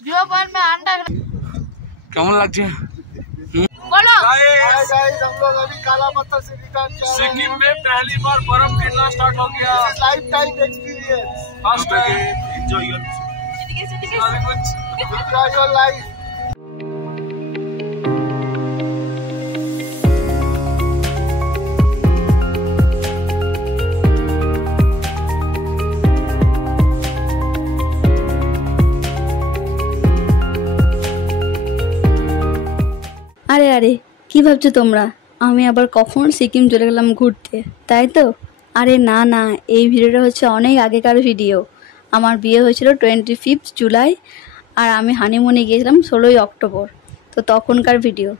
View point में अंडा কেমন লাগছে? बोलो गाइस हम लोग अभी काला पत्थर से रिटर्न कर रहे हैं। सिक्किम में पहली बार बर्फ गिरना स्टार्ट हो गया। Life time experience. First time enjoy your life. আরে আরে কি ভাবছো তোমরা আমি আবার কখন সিকিম চলে গেলাম ঘুরতে, তাই তো? আরে না না, এই ভিডিওটা হচ্ছে অনেক আগেকার ভিডিও। আমার বিয়ে হয়েছিল 25 জুলাই আর আমি হানিমুনে গিয়েছিলাম 16 অক্টোবর, তো তখনকার ভিডিও।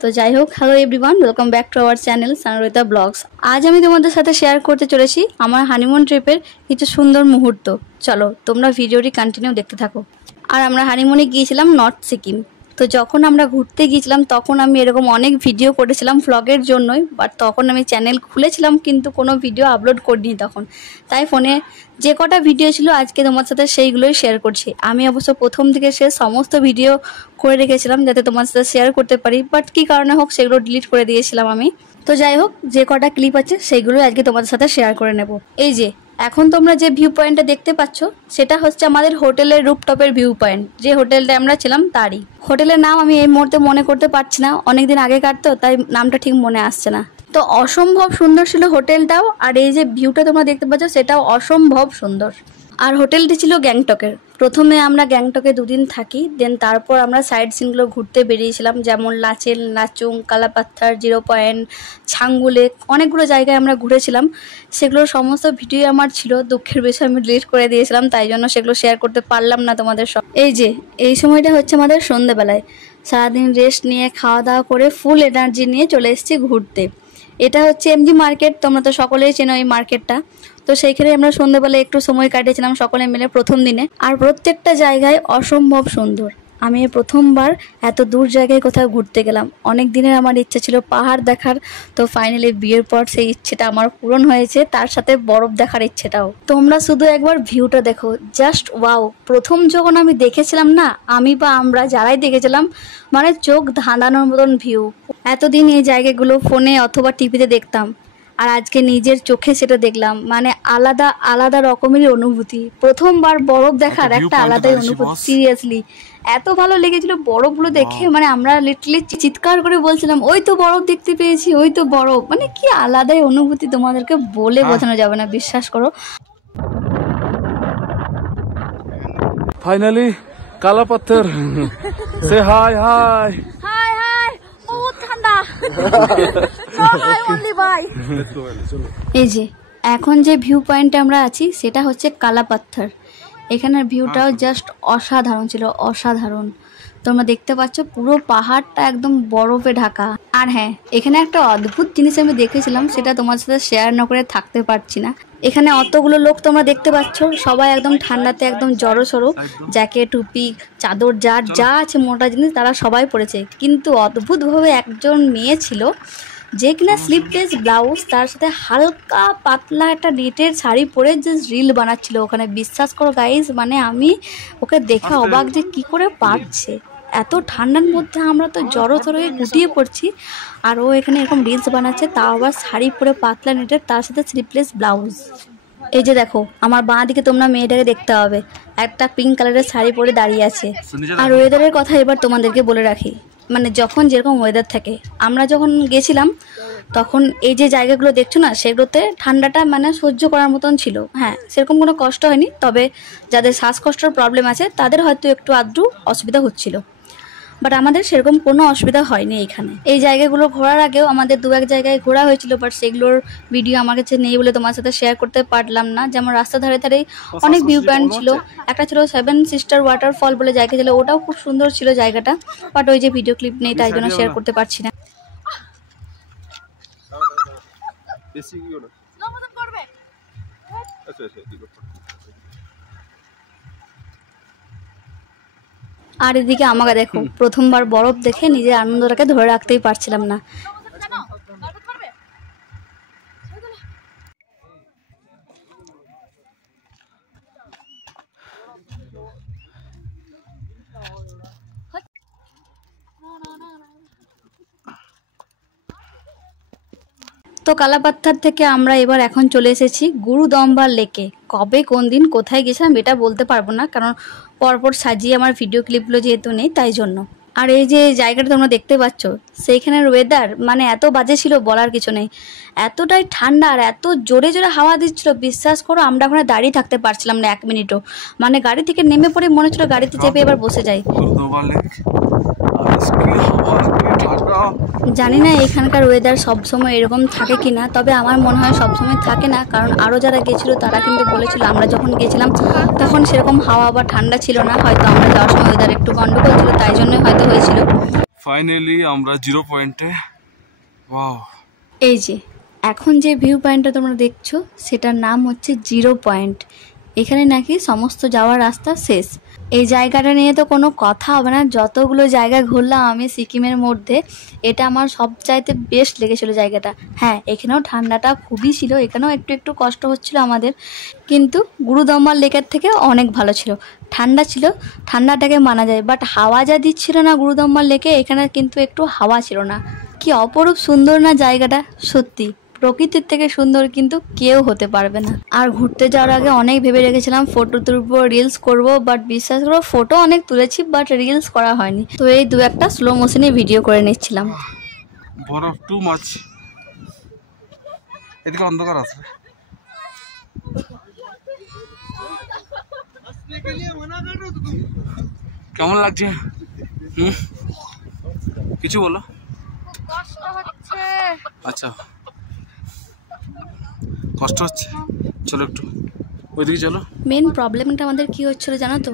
তো যাই হোক, hello everyone, welcome back to our channel Sanrita blogs. আজ আমি তোমাদের সাথে শেয়ার করতে চলেছি আমার হানিমুন ট্রিপের কিছু সুন্দর মুহূর্ত। চলো তোমরা ভিডিওটি কন্টিনিউ দেখতে থাকো। আর আমরা হানিমুনে গিয়েছিলাম নর্থ সিকিম। তো যখন আমরা ঘুরতে গিয়েছিলাম তখন আমি এরকম অনেক ভিডিও করেছিলাম ভ্লগের জন্যই, বাট তখন আমি চ্যানেল খুলেছিলাম কিন্তু কোনো ভিডিও আপলোড করিনি তখন। তাই ফোনে যে কটা ভিডিও ছিল আজকে তোমার সাথে সেইগুলোই শেয়ার করছি। আমি অবশ্য প্রথম থেকে শেষ সমস্ত ভিডিও করে রেখেছিলাম যাতে তোমার সাথে শেয়ার করতে পারি, বাট কী কারণে হোক সেগুলো ডিলিট করে দিয়েছিলাম আমি। তো যাই হোক, যে কটা ক্লিপ আছে সেইগুলোই আজকে তোমাদের সাথে শেয়ার করে নেব। এই যে এখন তোমরা যে ভিউ পয়েন্টটা দেখতে পাচ্ছ সেটা হচ্ছে আমাদের হোটেলের রুফটপের ভিউ পয়েন্ট। যে হোটেলটা আমরা ছিলাম তারই। হোটেলের নাম আমি এই মুহূর্তে মনে করতে পারছি না, অনেকদিন আগে কাটতো তাই নামটা ঠিক মনে আসছে না। তো অসম্ভব সুন্দর ছিল হোটেলটাও, আর এই যে ভিউটা তোমরা দেখতে পাচ্ছ সেটাও অসম্ভব সুন্দর। আর হোটেলটি ছিল গ্যাংটকের। প্রথমে আমরা গ্যাংটকে দুদিন থাকি, দেন তারপর আমরা সাইড সিনগুলো ঘুরতে বেরিয়েছিলাম, যেমন লাচেন, লাচুং, কালাপাত্থার, 0 পয়েন্ট, ছাঙ্গু লেক, অনেকগুলো জায়গায় আমরা ঘুরেছিলাম। সেগুলোর সমস্ত ভিডিও আমার ছিল, দুঃখের বিষয় আমি ডিলিট করে দিয়েছিলাম, তাই জন্য সেগুলো শেয়ার করতে পারলাম না তোমাদের সব। এই যে এই সময়টা হচ্ছে আমাদের সন্ধ্যেবেলায়, সারাদিন রেস্ট নিয়ে খাওয়া দাওয়া করে ফুল এনার্জি নিয়ে চলে এসেছি ঘুরতে। এটা হচ্ছে এমজি মার্কেট, তোমরা তো সকলেই চেনো এই মার্কেটটা। তো সেইখানে আমরা সন্ধ্যেবেলা একটু সময় কাটিয়েছিলাম সকলে মিলে প্রথম দিনে। আর প্রত্যেকটা জায়গায় অসম্ভব সুন্দর। আমি প্রথমবার এত দূর জায়গায় কোথাও ঘুরতে গেলাম। অনেক দিনের আমার ইচ্ছা ছিল পাহাড় দেখার, তো ফাইনালি বিয়ের পর সেই ইচ্ছেটা আমার পূরণ হয়েছে, তার সাথে বরফ দেখার ইচ্ছেটাও। তোমরা শুধু একবার ভিউটা দেখো, জাস্ট ওয়াও। প্রথম যখন আমি দেখেছিলাম না, আমি বা আমরা যারাই দেখেছিলাম, মানে চোখ ধাঁধানোর মতন ভিউ। এতদিন এই জায়গাগুলো ফোনে অথবা টিভিতে দেখতাম, আর আজকে নিজের চোখে সেটা দেখলাম, মানে আলাদা আলাদা রকমেরই অনুভূতি। প্রথমবার বরফ দেখার একটা আলাদাই অনুভূতি। সিরিয়াসলি এত ভালো লেগেছিল বরফগুলো দেখে, মানে আমরা লিটারালি চিৎকার করে বলছিলাম ওই তো বরফ দেখতে পেয়েছি, ওই তো বরফ। মানে কি আলাদাই অনুভূতি, তোমাদেরকে বলে বোঝানো যাবে না, বিশ্বাস করো। फाइनली काला पत्थर से हाय हाय हाय हाय बहुत ठंडा हाय ओनली बाय। এই যে এখন যে ভিউ পয়েন্টে আমরা আছি সেটা হচ্ছে কালাপাত্থর। এখানের ভিউটাও জাস্ট অসাধারণ ছিল, অসাধারণ। তোমরা দেখতে পাচ্ছ পুরো পাহাড়টা একদম বরফে ঢাকা। আর হ্যাঁ, এখানে একটা অদ্ভুত জিনিস আমি দেখেছিলাম, সেটা তোমার সাথে শেয়ার না করে থাকতে পারছি না। এখানে অতগুলো লোক তোমরা দেখতে পাচ্ছ, সবাই একদম ঠান্ডাতে একদম জড়সড়ো, জ্যাকেট, টুপি, চাদর, যার যা আছে মোটা জিনিস তারা সবাই পরেছে। কিন্তু অদ্ভুতভাবে একজন মেয়ে ছিল যে কিনা স্লিপলেস ব্লাউজ, তার সাথে হালকা পাতলা একটা নেটের শাড়ি পরে যে রিল বানাচ্ছিল ওখানে। বিশ্বাস করো গাইজ, মানে আমি ওকে দেখে অবাক যে কি করে পারছে। এত ঠান্ডার মধ্যে আমরা তো জড়সড় হয়ে গুটিয়ে পড়ছি, আর ও এখানে এরকম রিলস বানাচ্ছে, তাও আবার শাড়ি পরে পাতলা নেটের, তার সাথে স্লিপলেস ব্লাউজ। এই যে দেখো আমার বাঁ দিকে তোমরা মেয়েটাকে দেখতে হবে, একটা পিঙ্ক কালারের শাড়ি পরে দাঁড়িয়ে আছে। আর ওয়েদারের কথা এবার তোমাদেরকে বলে রাখি, মানে যখন যেরকম ওয়েদার থাকে, আমরা যখন গেছিলাম তখন এই যে জায়গাগুলো দেখছো না, সেগুলোতে ঠান্ডাটা মানে সহ্য করার মতন ছিল। হ্যাঁ, সেরকম কোনো কষ্ট হয়নি, তবে যাদের শ্বাসকষ্টের প্রবলেম আছে তাদের হয়তো একটু আধটু অসুবিধা হচ্ছিল, বাট আমাদের সেরকম কোনো অসুবিধা হয়নি এখানে। এই জায়গাগুলো ঘোরার আগেও আমাদের 2-1 জায়গায় ঘোরা হয়েছিল, বাট সেগুলোর ভিডিও আমার কাছে নেই বলে তোমার সাথে শেয়ার করতে পারলাম না। যেমন রাস্তা ধারে ধারেই অনেক ভিউ পয়েন্ট ছিল, একটা ছিল 7 সিস্টার ওয়াটারফল বলে জায়গা ছিল, ওটাও খুব সুন্দর ছিল জায়গাটা, বাট ওই যে ভিডিও ক্লিপ নেই তাই জন্য শেয়ার করতে পারছি না। আর এদিকে আমাকে দেখো, প্রথমবার বরফ দেখে নিজের আনন্দটাকে ধরে রাখতেই পারছিলাম না। তো কালাপাত্থার থেকে আমরা এবার এখন চলে এসেছি গুরুদম্বার লেকে। কবে কোন দিন কোথায় গেছিলাম এটা বলতে পারবো না, কারণ পরপর সাজিয়ে আমার ভিডিও ক্লিপগুলো যেহেতু নেই তাই জন্য। আর এই যে জায়গাটা তোমরা দেখতে পাচ্ছ, সেইখানের ওয়েদার মানে এত বাজে ছিল বলার কিছু নেই। এতটাই ঠান্ডা আর এত জোরে জোরে হাওয়া দিচ্ছিল, বিশ্বাস করো আমরা ওখানে দাঁড়িয়ে থাকতে পারছিলাম না 1 মিনিটও। মানে গাড়ি থেকে নেমে পড়ে মনে হচ্ছিল গাড়িতে চেপে এবার বসে যাই। জানি না এখানকার ওয়েদার সবসময় এরকম থাকে কি না, তবে আমার মনে হয় সবসময় থাকে না, কারণ আরও যারা গেছিলো তারা কিন্তু বলেছিল আমরা যখন গেছিলাম তখন সেরকম হাওয়া বা ঠান্ডা ছিল না, হয়তো আমরা যাওয়ার সময় ওয়েদার একটু গন্ডগোল ছিল তাই জন্যই হয়তো হয়েছিল। ফাইনালি আমরা 0 পয়েন্টে। ওয়াও, এই যে এখন যে ভিউ পয়েন্টটা তোমরা দেখছো সেটার নাম হচ্ছে 0 পয়েন্ট। এখানে নাকি সমস্ত যাওয়ার রাস্তা শেষ। এই জায়গাটা নিয়ে তো কোনো কথা হবে না, যতগুলো জায়গা ঘুরলাম আমি সিকিমের মধ্যে এটা আমার সবচাইতে বেস্ট লেগেছিলো জায়গাটা। হ্যাঁ, এখানেও ঠান্ডাটা খুবই ছিল, এখানেও একটু একটু কষ্ট হচ্ছিল আমাদের, কিন্তু গুরুদম্বার লেকের থেকে অনেক ভালো ছিল। ঠান্ডা ছিল, ঠান্ডাটাকে মানা যায়, বাট হাওয়া যা দিচ্ছিল না গুরুদম্বার লেকে, এখানে কিন্তু একটু হাওয়া ছিল না। কি অপরূপ সুন্দর না জায়গাটা, সত্যি প্রকৃতির থেকে সুন্দর কিন্তু কেউ হতে পারবে না। আর ঘুরতে যাওয়ার আগে অনেক ভেবে রেখেছিলাম ফটো তুলবো, রিলস করব, বাট বিশ্বাস করো ফটো অনেক তুলেছি বাট রিলস করা হয়নি। তো এই 2-1টা স্লো মোশনে ভিডিও করে নিচ্ছিলাম। বরফ টু মাছ। এদিকে অন্ধকার আছে। কেমন লাগছে? কিছু বলো। কষ্ট হচ্ছে। আচ্ছা, কষ্ট হচ্ছে, চলো একটু ওইদিকে চলো। মেন প্রবলেমটা আমাদের কি হচ্ছিল জানো তো,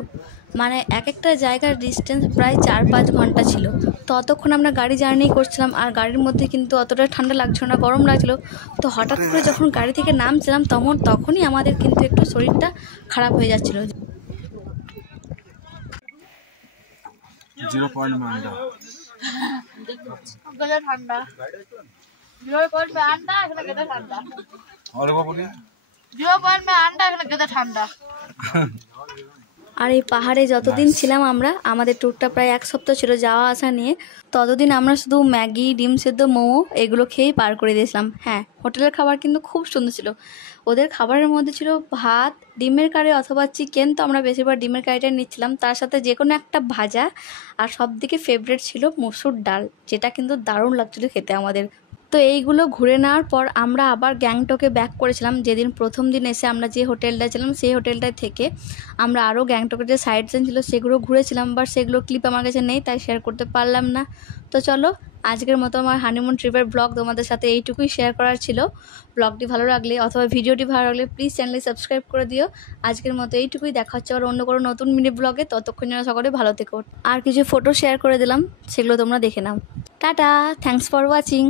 মানে এক একটা জায়গার ডিস্টেন্স প্রায় 4-5 ঘন্টা ছিল। ততক্ষণ আমরা গাড়ি জার্নি করছিলাম আর গাড়ির মধ্যে কিন্তু অতটা ঠান্ডা লাগছিল না, গরম লাগছিল। তো হঠাৎ করে যখন গাড়ি থেকে নামছিলাম তখনই আমাদের কিন্তু একটু শরীরটা খারাপ হয়ে যাচ্ছিল। 0 পয়েন্ট ঠান্ডা। গলে ঠান্ডা। 0 পয়েন্ট में अंडा এখানে গেতে ঠান্ডা। আরে বাবা রে, 0 পয়েন্ট में अंडा এখানে গেতে ঠান্ডা। আর এই পাহাড়ে যতদিন ছিলাম আমরা, আমাদের ট্যুরটা প্রায় 1 সপ্তাহ ছিল যাওয়া আসা নিয়ে, ততদিন আমরা শুধু ম্যাগি, ডিম সেদ্ধ, মোমো এগুলো খেয়েই পার করে দিয়েছিলাম। হ্যাঁ, হোটেলের খাবার কিন্তু খুব সুন্দর ছিল। ওদের খাবারের মধ্যে ছিল ভাত, ডিমের কারি অথবা চিকেন, তো আমরা বেশিরভাগ ডিমের কারিটা নিচ্ছিলাম, তার সাথে যে কোনো একটা ভাজা, আর সবদিকে ফেভারিট ছিল মসুর ডাল, যেটা কিন্তু দারুণ লাগছিল খেতে আমাদের। তো এইগুলো ঘুরে নেওয়ার পর আমরা আবার গ্যাংটকে ব্যাক করেছিলাম। যেদিন প্রথম দিন এসে আমরা যে হোটেলটায় ছিলাম সেই হোটেলটায় থেকে আমরা আরও গ্যাংটকের যে সাইড সিন ছিল সেগুলো ঘুরেছিলাম, বাট সেগুলো ক্লিপ আমার কাছে নেই তাই শেয়ার করতে পারলাম না। তো চলো, আজকের মতো আমার হানিমুন ট্রিপের ব্লগ তোমাদের সাথে এইটুকুই শেয়ার করার ছিল। ব্লগটি ভালো লাগলে অথবা ভিডিওটি ভালো লাগলে প্লিজ চ্যানেলে সাবস্ক্রাইব করে দিও। আজকের মতো এইটুকুই, দেখা হচ্ছে আবার অন্য কোনো নতুন মিনি ব্লগে। ততক্ষণ যেন সকলে ভালো থেকো। আর কিছু ফটো শেয়ার করে দিলাম, সেগুলো তোমরা দেখে নাও। টাটা, থ্যাঙ্কস ফর ওয়াচিং।